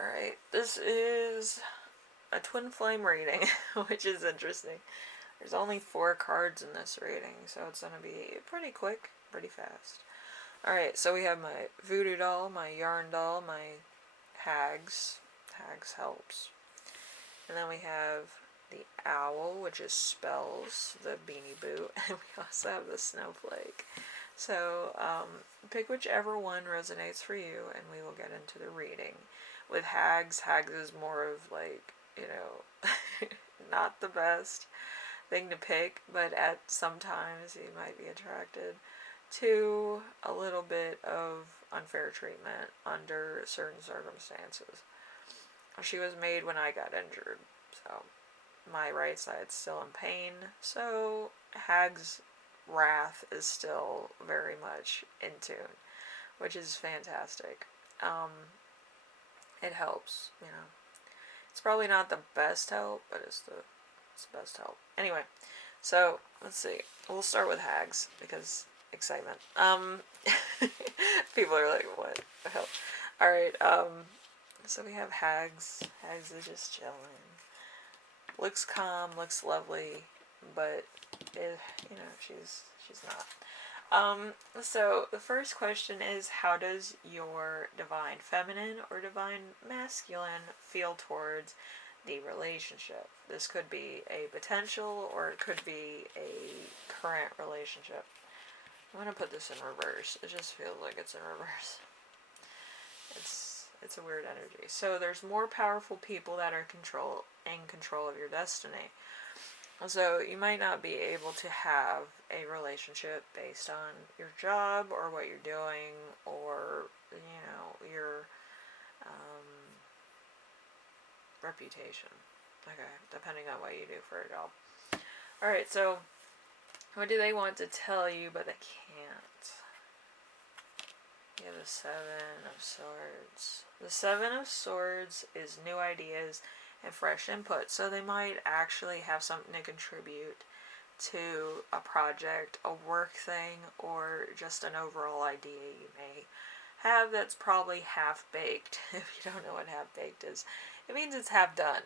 Alright, this is a twin flame reading, which is interesting. There's only 4 cards in this reading, so it's going to be pretty quick, pretty fast. Alright, so we have my Voodoo doll, my Yarn doll, my Hags. Hags helps. And then we have the Owl, which is spells, the Beanie Boot, and we also have the Snowflake. So, pick whichever one resonates for you, and we will get into the reading. With Hags, Hags is more of like, not the best thing to pick, but at sometimes you might be attracted to a little bit of unfair treatment under certain circumstances. She was made when I got injured, so my right side's still in pain, so Hag's wrath is still very much in tune, which is fantastic. It helps, It's probably not the best help, but it's the best help. Anyway, so let's see. We'll start with Hags because excitement. People are like, what the hell? Alright, so we have Hags. Hags is just chilling. Looks calm, looks lovely, but she's not. So the first question is, how does your divine feminine or divine masculine feel towards the relationship? This could be a potential or it could be a current relationship. I'm going to put this in reverse. It just feels like it's in reverse. It's a weird energy. So there's more powerful people that are in control of your destiny. So you might not be able to have a relationship based on your job or what you're doing or, your reputation. Okay, depending on what you do for a job. Alright, so what do they want to tell you but they can't? You have the 7 of Swords. The 7 of Swords is new ideas and fresh input. So they might actually have something to contribute to a project, a work thing, or just an overall idea you may have that's probably half-baked. If you don't know what half-baked is, it means it's half-done.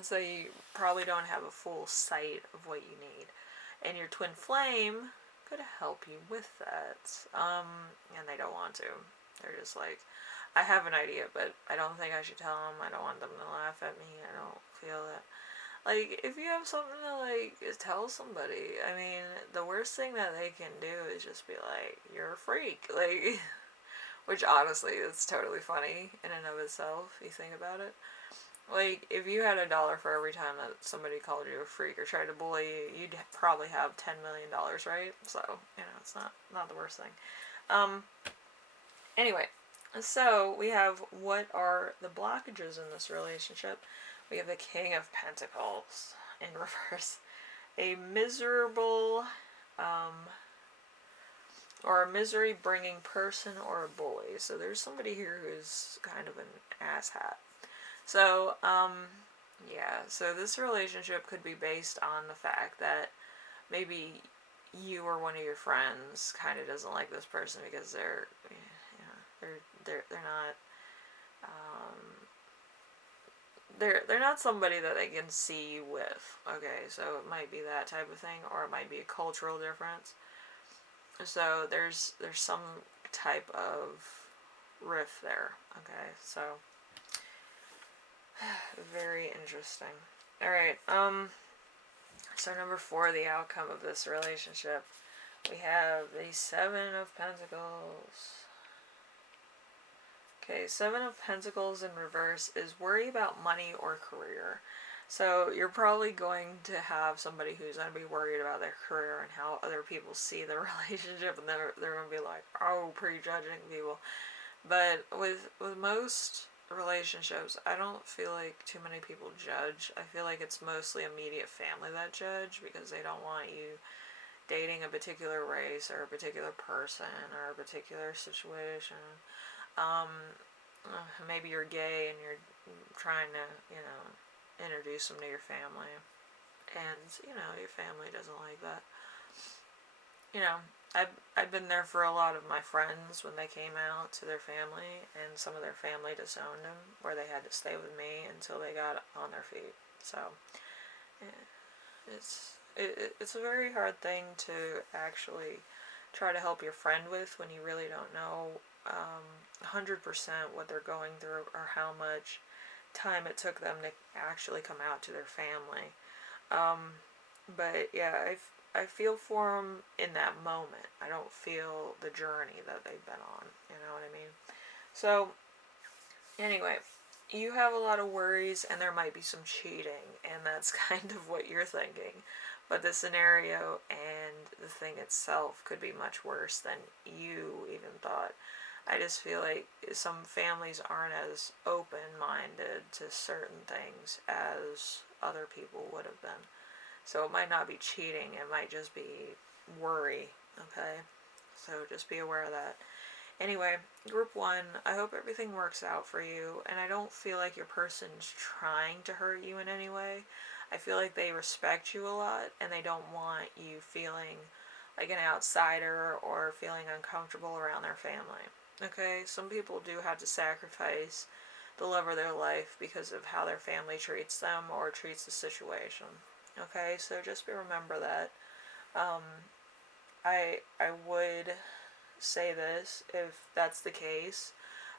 So you probably don't have a full sight of what you need. And your twin flame could help you with that. And they don't want to. They're just like, I have an idea, but I don't think I should tell them. I don't want them to laugh at me. I don't feel that. Like, if you have something to, tell somebody, I mean, the worst thing that they can do is just be like, you're a freak. Like, which honestly is totally funny in and of itself, if you think about it. Like, if you had $1 for every time that somebody called you a freak or tried to bully you, you'd probably have $10 million, right? So, it's not the worst thing. Anyway, so we have, what are the blockages in this relationship? We have the King of Pentacles in reverse. A miserable, or a misery-bringing person or a bully. So there's somebody here who's kind of an asshat. So, so this relationship could be based on the fact that maybe you or one of your friends kind of doesn't like this person because they're not, they're not somebody that they can see you with. Okay, so it might be that type of thing, or it might be a cultural difference. So there's some type of rift there. Okay, so very interesting. Alright, so number 4, the outcome of this relationship. We have the 7 of Pentacles. Okay, 7 of Pentacles in reverse is worry about money or career. So you're probably going to have somebody who's going to be worried about their career and how other people see the relationship, and they're going to be like, oh, prejudging people. But with most relationships, I don't feel like too many people judge. I feel like it's mostly immediate family that judge because they don't want you dating a particular race or a particular person or a particular situation. Maybe you're gay and you're trying to, introduce them to your family. And, your family doesn't like that. I've been there for a lot of my friends when they came out to their family, and some of their family disowned them, where they had to stay with me until they got on their feet. So, yeah, it's a very hard thing to actually try to help your friend with when you really don't know 100% what they're going through or how much time it took them to actually come out to their family. But yeah, I feel for them in that moment. I don't feel the journey that they've been on. You know what I mean? So, anyway, you have a lot of worries, and there might be some cheating, and that's kind of what you're thinking. But the scenario and the thing itself could be much worse than you even thought. I just feel like some families aren't as open-minded to certain things as other people would have been. So it might not be cheating, it might just be worry, okay? So just be aware of that. Anyway, group 1, I hope everything works out for you, and I don't feel like your person's trying to hurt you in any way. I feel like they respect you a lot, and they don't want you feeling like an outsider or feeling uncomfortable around their family. Okay, some people do have to sacrifice the love of their life because of how their family treats them or treats the situation. Okay, so just remember that. I would say this, if that's the case,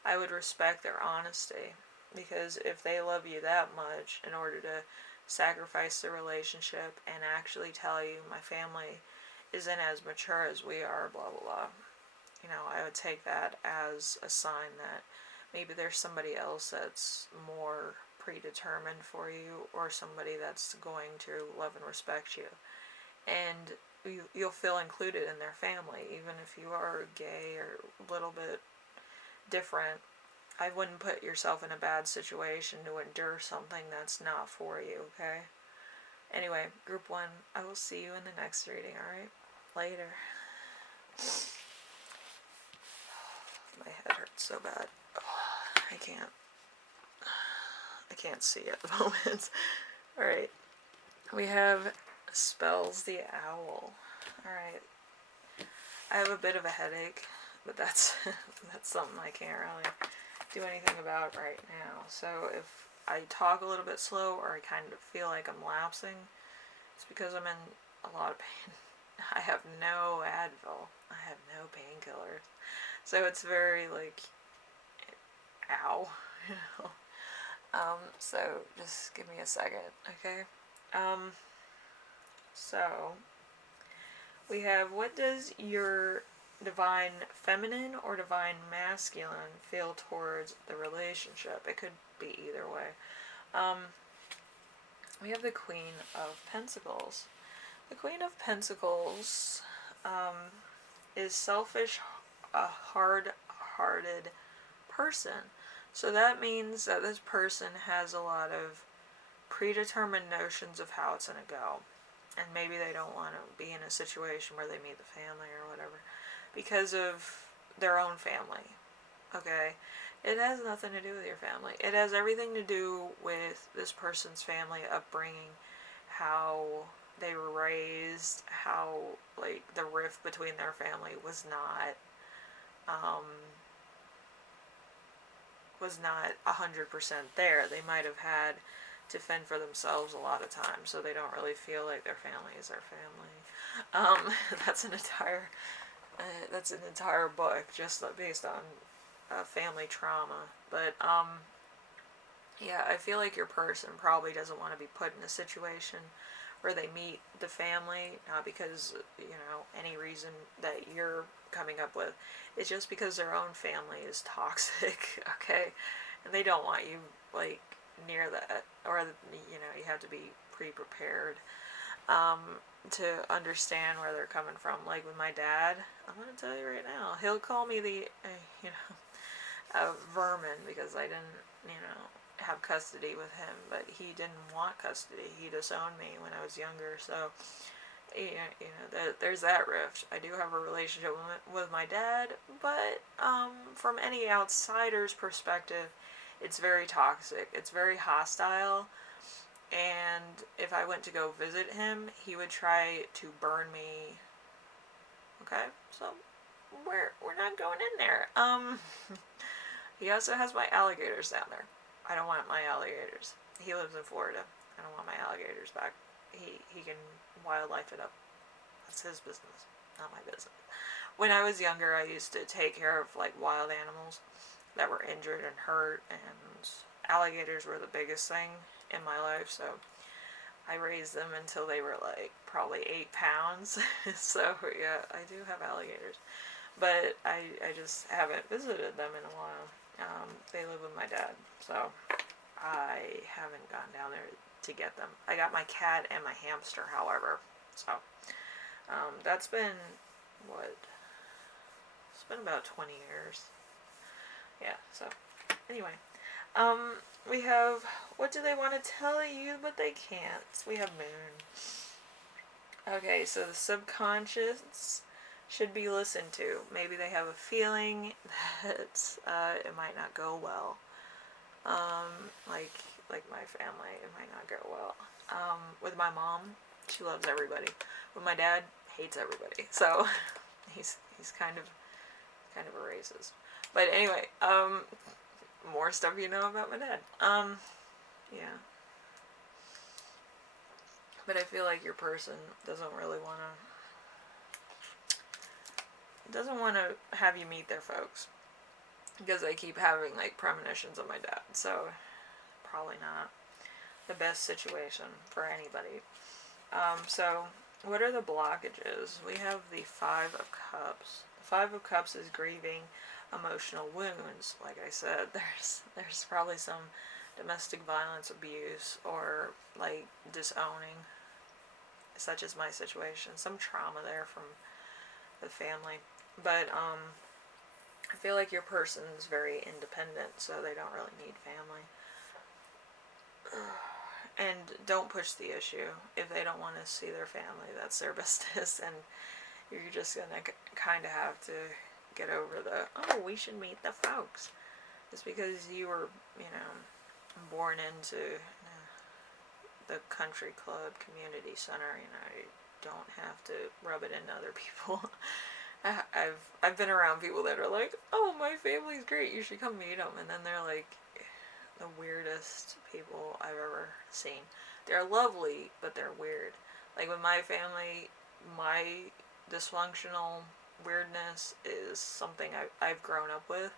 I would respect their honesty, because if they love you that much in order to sacrifice the relationship and actually tell you my family isn't as mature as we are, blah blah blah, you know, I would take that as a sign that maybe there's somebody else that's more predetermined for you, or somebody that's going to love and respect you, and you'll feel included in their family, even if you are gay or a little bit different. I wouldn't put yourself in a bad situation to endure something that's not for you, okay? Anyway, group 1, I will see you in the next reading, alright? Later. My head hurts so bad. I can't see at the moment. Alright. We have Spells the Owl. Alright. I have a bit of a headache, but that's that's something I can't really do anything about right now. So if I talk a little bit slow or I kind of feel like I'm lapsing, it's because I'm in a lot of pain. I have no Advil. I have no painkillers. So it's very like, ow, you know. So just give me a second, okay? So we have, what does your divine feminine or divine masculine feel towards the relationship? It could be either way. We have the Queen of Pentacles. The Queen of Pentacles is selfish, a hard-hearted person. So that means that this person has a lot of predetermined notions of how it's going to go. And maybe they don't want to be in a situation where they meet the family or whatever because of their own family. Okay? It has nothing to do with your family. It has everything to do with this person's family upbringing, how they were raised, how, like, the rift between their family was not 100% there. They might have had to fend for themselves a lot of times, so they don't really feel like their family is their family. That's an entire book just based on family trauma. But yeah, I feel like your person probably doesn't want to be put in a situation where they meet the family, not because, you know, any reason that you're coming up with. It's just because their own family is toxic, okay? And they don't want you, like, near that, or, you know, you have to be pre-prepared to understand where they're coming from. Like with my dad, I'm going to tell you right now, he'll call me the, you know, vermin, because I didn't, you know, have custody with him, but he didn't want custody. He disowned me when I was younger, so, you know, there's that rift. I do have a relationship with my dad, but from any outsider's perspective, it's very toxic. It's very hostile, and if I went to go visit him, he would try to burn me Okay, so we're not going in there. He also has my alligators down there. I don't want my alligators. He lives in Florida. I don't want my alligators back. He can wildlife it up. That's his business, not my business. When I was younger, I used to take care of like wild animals that were injured and hurt, and alligators were the biggest thing in my life. So I raised them until they were like probably 8 pounds. So yeah, I do have alligators, but I just haven't visited them in a while. They live with my dad, so I haven't gone down there to get them. I got my cat and my hamster, however. So that's been what? It's been about 20 years. Yeah. So anyway, um, we have what do they want to tell you but they can't? We have moon. Okay, so the subconscious should be listened to. Maybe they have a feeling that it might not go well. Like my family, it might not go well. With my mom, she loves everybody. With my dad, hates everybody. So he's kind of a racist. But anyway, more stuff you know about my dad. Yeah. But I feel like your person doesn't really want to have you meet their folks, because I keep having like premonitions of my dad. So probably not the best situation for anybody. So what are the blockages? We have the Five of Cups. The Five of Cups is grieving emotional wounds. Like I said, there's probably some domestic violence, abuse, or like disowning, such as my situation. Some trauma there from the family. But I feel like your person's very independent, so they don't really need family. And don't push the issue. If they don't want to see their family, that's their business, and you're just gonna kind of have to get over we should meet the folks. Just because you were, born into the country club community center, you don't have to rub it into other people. I've been around people that are like, oh, my family's great, you should come meet them, and then they're like the weirdest people I've ever seen. They're lovely, but they're weird. Like with my family, my dysfunctional weirdness is something I've grown up with,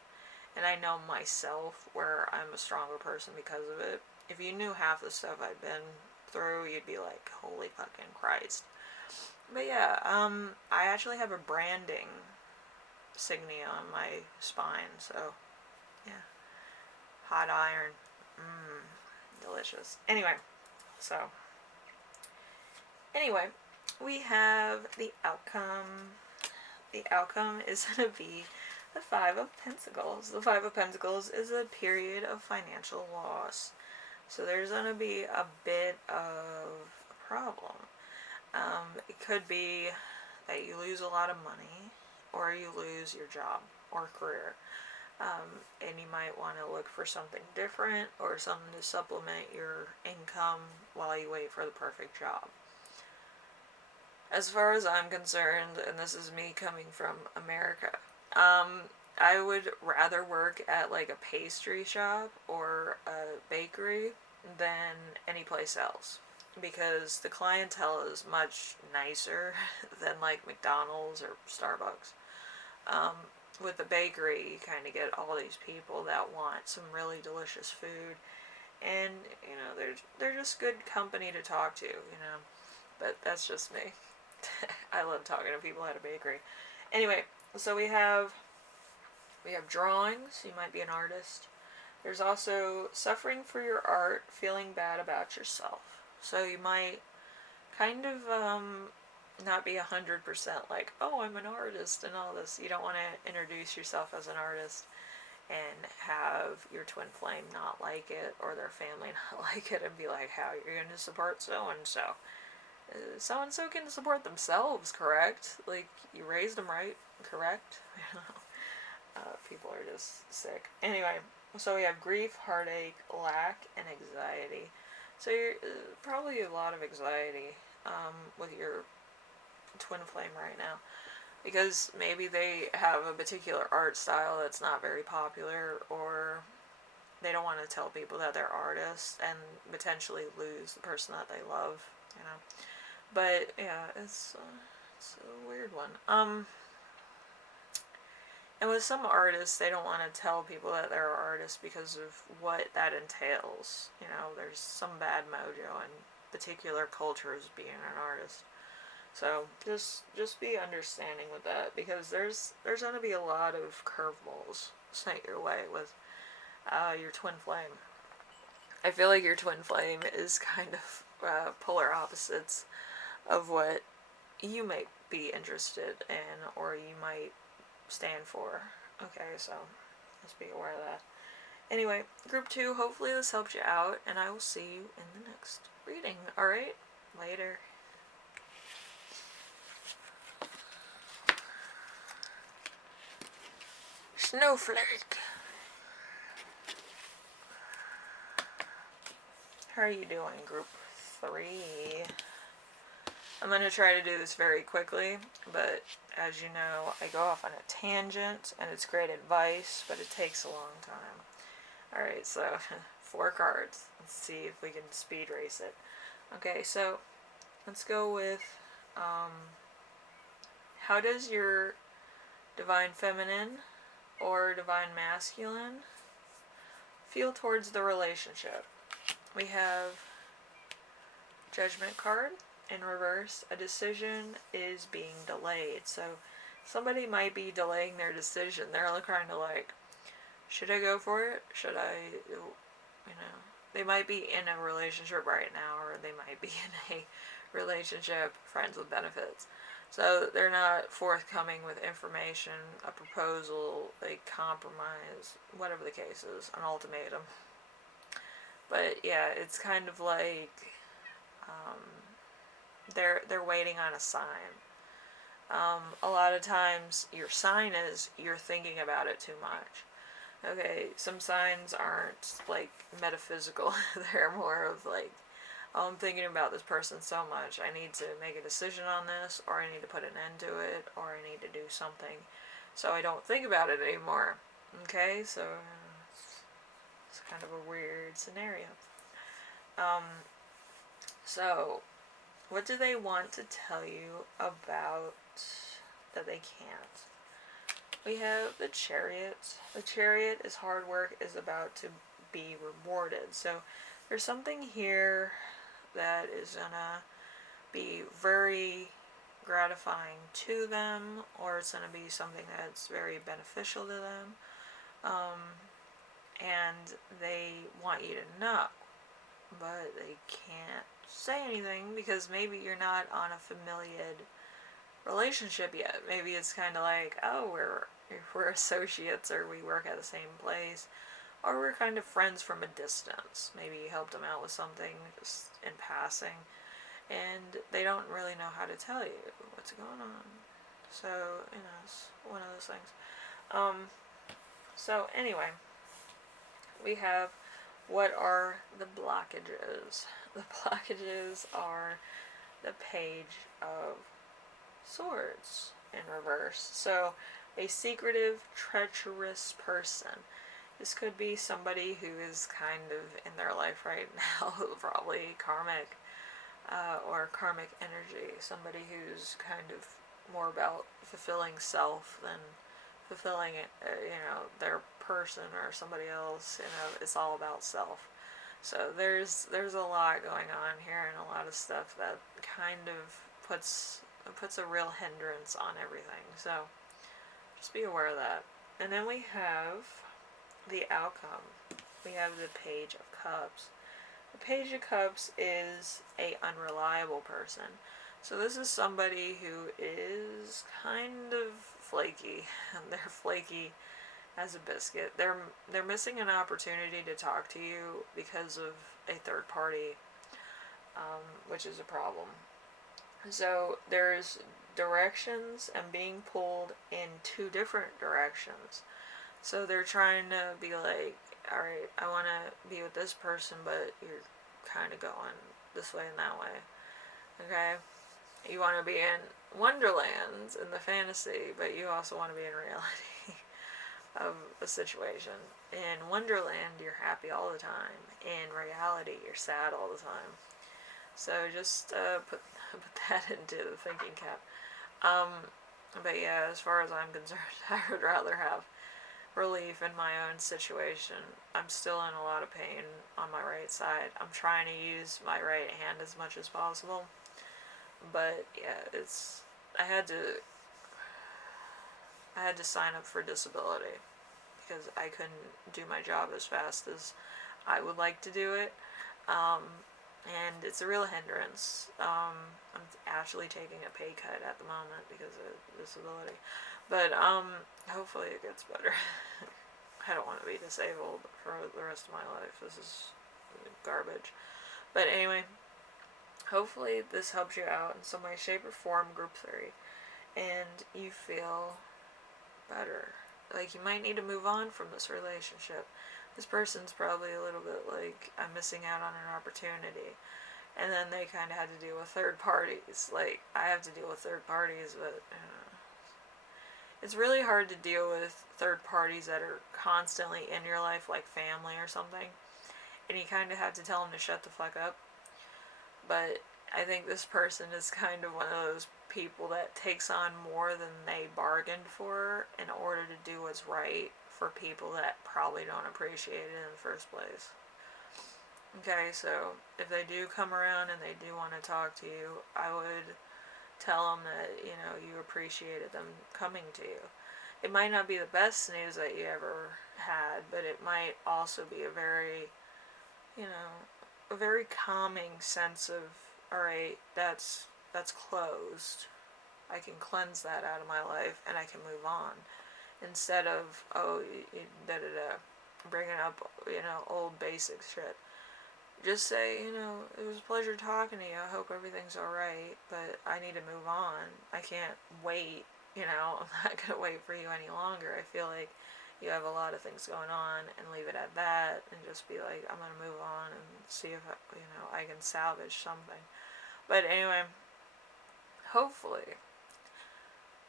and I know myself where I'm a stronger person because of it. If you knew half the stuff I've been through, you'd be like, holy fucking Christ. But yeah, I actually have a branding insignia on my spine, so yeah. Hot iron. Delicious. Anyway, we have the outcome. The outcome is going to be the Five of Pentacles. The Five of Pentacles is a period of financial loss. So there's going to be a bit of a problem. It could be that you lose a lot of money, or you lose your job or career. And you might want to look for something different or something to supplement your income while you wait for the perfect job. As far as I'm concerned, and this is me coming from America, I would rather work at like a pastry shop or a bakery than any place else, because the clientele is much nicer than like McDonald's or Starbucks. With the bakery, you kind of get all these people that want some really delicious food, and they're just good company to talk to, but that's just me. I love talking to people at a bakery. Anyway, so we have drawings. You might be an artist. There's also suffering for your art, feeling bad about yourself. So you might kind of not be 100% like, oh, I'm an artist and all this. You don't want to introduce yourself as an artist and have your twin flame not like it, or their family not like it, and be like, how you're going to support so-and-so. So-and-so can support themselves, correct? Like, you raised them right, correct? People are just sick. Anyway, so we have grief, heartache, lack, and anxiety. So you're probably a lot of anxiety with your twin flame right now. because maybe they have a particular art style that's not very popular, or they don't want to tell people that they're artists and potentially lose the person that they love, you know. But yeah, it's a weird one. And with some artists, they don't want to tell people that they're artists because of what that entails. You know, there's some bad mojo in particular cultures being an artist. So just be understanding with that, because there's going to be a lot of curveballs sent your way with your twin flame. I feel like your twin flame is kind of polar opposites of what you might be interested in or you might stand for. Okay, so just be aware of that. Anyway, group 2, hopefully this helped you out, and I will see you in the next reading. Alright, later. Snowflake. How are you doing, group 3? I'm going to try to do this very quickly, but as you know, I go off on a tangent, and it's great advice, but it takes a long time. Alright, so 4 cards. Let's see if we can speed race it. Okay, so let's go with how does your divine feminine or divine masculine feel towards the relationship? We have Judgment card in reverse. A decision is being delayed. So somebody might be delaying their decision. They're kind of like, should I go for it? Should I, you know, they might be in a relationship right now, or they might be in a relationship, friends with benefits. So they're not forthcoming with information, a proposal, a compromise, whatever the case is, an ultimatum. But yeah, it's kind of like they're waiting on a sign. A lot of times your sign is you're thinking about it too much. Okay, some signs aren't like metaphysical. They're more of like, oh, I'm thinking about this person so much, I need to make a decision on this, or I need to put an end to it, or I need to do something so I don't think about it anymore. Okay, so it's kind of a weird scenario. So what do they want to tell you about that they can't? We have the Chariot. The Chariot is hard work is about to be rewarded. So there's something here that is gonna be very gratifying to them, or it's gonna be something that's very beneficial to them, and they want you to know, but they can't say anything because maybe you're not on a familiar relationship yet. Maybe it's kind of like, oh, we're associates, or we work at the same place, or we're kind of friends from a distance. Maybe you helped them out with something just in passing, and they don't really know how to tell you what's going on. So, you know, it's one of those things. So anyway, we have, what are the blockages? The blockages are the Page of Swords in reverse. So a secretive, treacherous person. This could be somebody who is kind of in their life right now, probably karmic, or karmic energy. Somebody who's kind of more about fulfilling self than fulfilling it, their person or somebody else. It's all about self. So there's a lot going on here, and a lot of stuff that kind of puts a real hindrance on everything. So just be aware of that. And then we have the outcome. We have the Page of Cups. The Page of Cups is a unreliable person. So this is somebody who is kind of flaky. They're flaky as a biscuit. They're missing an opportunity to talk to you because of a third party, which is a problem. So there's directions and being pulled in 2 different directions. So they're trying to be like, alright, I want to be with this person, but you're kind of going this way and that way. Okay? You want to be in Wonderland in the fantasy, but you also want to be in reality of a situation. In Wonderland, you're happy all the time. In reality, you're sad all the time. So just put that into the thinking cap. But yeah, as far as I'm concerned, I would rather have relief in my own situation. I'm still in a lot of pain on my right side. I'm trying to use my right hand as much as possible. But yeah, I had to I had to sign up for disability because I couldn't do my job as fast as I would like to do it. Um, and it's a real hindrance. I'm actually taking a pay cut at the moment because of disability. But hopefully it gets better. I don't want to be disabled for the rest of my life. This is garbage. But anyway, hopefully this helps you out in some way, shape, or form, group 3, and you feel better. Like, you might need to move on from this relationship. This person's probably a little bit like, I'm missing out on an opportunity. And then they kind of had to deal with third parties. Like, I have to deal with third parties, but it's really hard to deal with third parties that are constantly in your life, like family or something. And you kind of have to tell them to shut the fuck up. But I think this person is kind of one of those people that takes on more than they bargained for in order to do what's right for people that probably don't appreciate it in the first place. Okay, so if they do come around and they do want to talk to you, I would tell them that, you appreciated them coming to you. It might not be the best news that you ever had, but it might also be a very, a very calming sense of, alright, that's closed. I can cleanse that out of my life and I can move on. Instead of, bringing up, old basic shit. Just say, it was a pleasure talking to you. I hope everything's alright, but I need to move on. I can't wait, I'm not going to wait for you any longer. I feel like you have a lot of things going on, and leave it at that, and just be like, I'm going to move on and see if, I can salvage something. But anyway, hopefully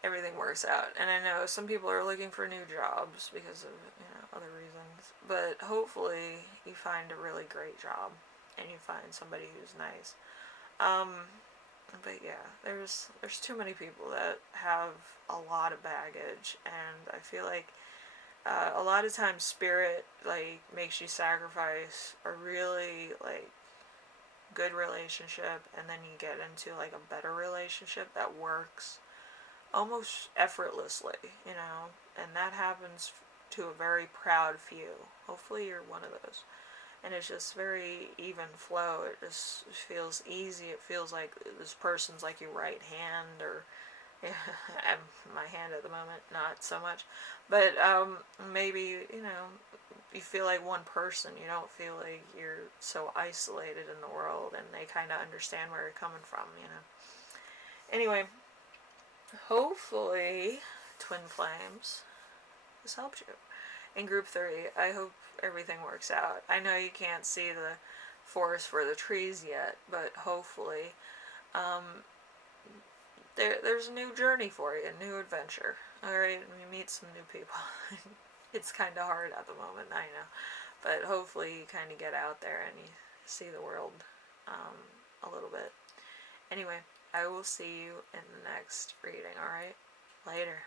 everything works out. And I know some people are looking for new jobs because of, other reasons. But hopefully you find a really great job and you find somebody who's nice. But yeah, there's too many people that have a lot of baggage, and I feel like a lot of times spirit like makes you sacrifice a really like good relationship, and then you get into like a better relationship that works almost effortlessly, and that happens to a very proud few. Hopefully you're one of those. And it's just very even flow. It just feels easy. It feels like this person's like your right hand, or my hand at the moment, not so much. But maybe, you feel like one person. You don't feel like you're so isolated in the world, and they kind of understand where you're coming from, Anyway, hopefully, Twin Flames, this helped you. In group 3, I hope everything works out. I know you can't see the forest for the trees yet, but hopefully there's a new journey for you, a new adventure. Alright, and you meet some new people. It's kind of hard at the moment, I know. But hopefully you kind of get out there and you see the world a little bit. Anyway, I will see you in the next reading, alright? Later.